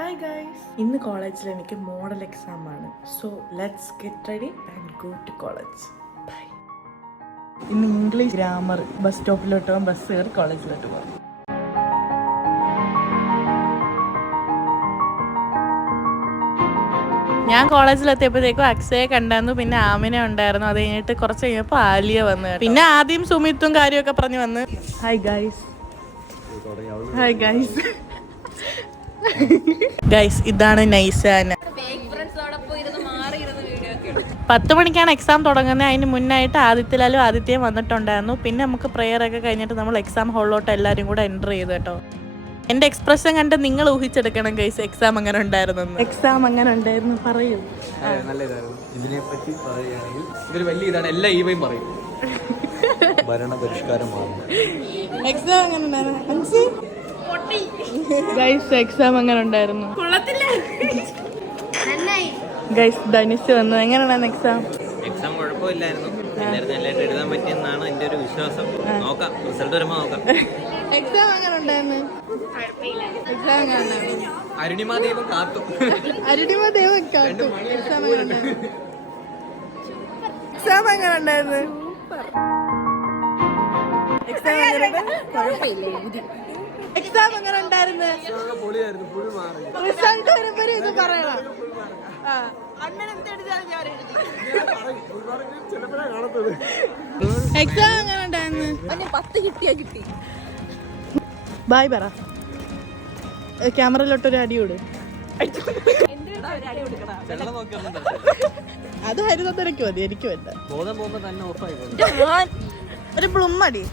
Hi guys, ഇന്ന് കോളേജിൽ എനിക്ക് മോഡൽ എക്സാം ആണ്. So let's get ready and go to college. Bye. ഇന്ന് ഇംഗ്ലീഷ് ഗ്രാമർ. ബസ് സ്റ്റോപ്പിലോട്ട് പോകാം, ബസ് കയറി കോളേജിലോട്ട് പോകാം. ഞാൻ കോളേജിലെത്തിയപ്പോഴത്തേക്കും അക്ഷയെ കണ്ടായിരുന്നു, പിന്നെ ആമിന ഉണ്ടായിരുന്നു. അത് കഴിഞ്ഞിട്ട് കുറച്ച് കഴിഞ്ഞപ്പോൾ ആലിയ വന്നു. പിന്നെ ആദ്യം സുമിത്തും കാര്യമൊക്കെ പറഞ്ഞു വന്ന്. Hi guys, hi guys. Guys, ഇതാണ് നൈസാന. 10 മണിക്കാണ് എക്സാം തുടങ്ങുന്നത്. അതിന് മുന്നായിട്ട് ആദിത്യലാലും ആദിത്യയും വന്നിട്ടുണ്ടായിരുന്നു. പിന്നെ നമുക്ക് പ്രെയർ ഒക്കെ കഴിഞ്ഞിട്ട് നമ്മൾ എക്സാം ഹാളിലോട്ട് എല്ലാവരും കൂടെ എൻ്റർ ചെയ്തു കേട്ടോ. എൻ്റെ എക്സ്പ്രഷൻ കണ്ട് നിങ്ങൾ ഊഹിച്ചെടുക്കണം ഗൈസ്, എക്സാം അങ്ങനെ ഉണ്ടായിരുന്നു. എക്സാം അങ്ങനെ ഉണ്ടായിരുന്നു പറയൂ. നല്ല ഇതായിരുന്നു. ഇതിനെ പറ്റി പറയുകയാണെങ്കിൽ ഇതൊരു വലിയ ഇതാണ്, എല്ലാ ഈവയും പറയും. ഭരണപരിഷ്കാരമാണ്. എക്സാം അങ്ങനെ ഉണ്ടായിരുന്നു ഗൈസ്, എക്സാം അങ്ങനെ ഉണ്ടായിരുന്നു ഗൈസ്. ധനുഷ് വന്നു. എങ്ങനെയാണ് എക്സാം? എക്സാം കുഴപ്പമില്ലായിരുന്നു. നല്ലതായിട്ട് എഴുതാൻ പറ്റിയെന്നാണ് എൻ്റെ ഒരു വിശ്വാസം. നോക്കാം, റിസൾട്ട് വരുമ്പോൾ നോക്കാം. എക്സാം എങ്ങനെ ഉണ്ടായിരുന്നു? എക്സാം എങ്ങനെ ഉണ്ടായിരുന്നു? അരുണിമാദേവം കാത്തു. അരുണിമാദേവം കാത്തു. എക്സാം എങ്ങനെ ഉണ്ടായിരുന്നു? എക്സാം എങ്ങനെ ഉണ്ടായിരുന്നു? എക്സാം എങ്ങനെ ഉണ്ടായിരുന്നു? റിസൾട്ട് വരുമ്പോ ഇത് പറയണം. എക്സാം എങ്ങനെ ഉണ്ടായിരുന്നു? 10 കിട്ടിയാ കിട്ടി. ബായ് പറ. ക്യാമറയിലോട്ടൊരു അടിയോട്. അത് ഹരിതത്തിനൊക്കെ മതി, എനിക്ക് വേണ്ട. ബോധം പോകുമ്പോ തന്നെ ഓഫായി ഒരു പ്ലുമ്മടി.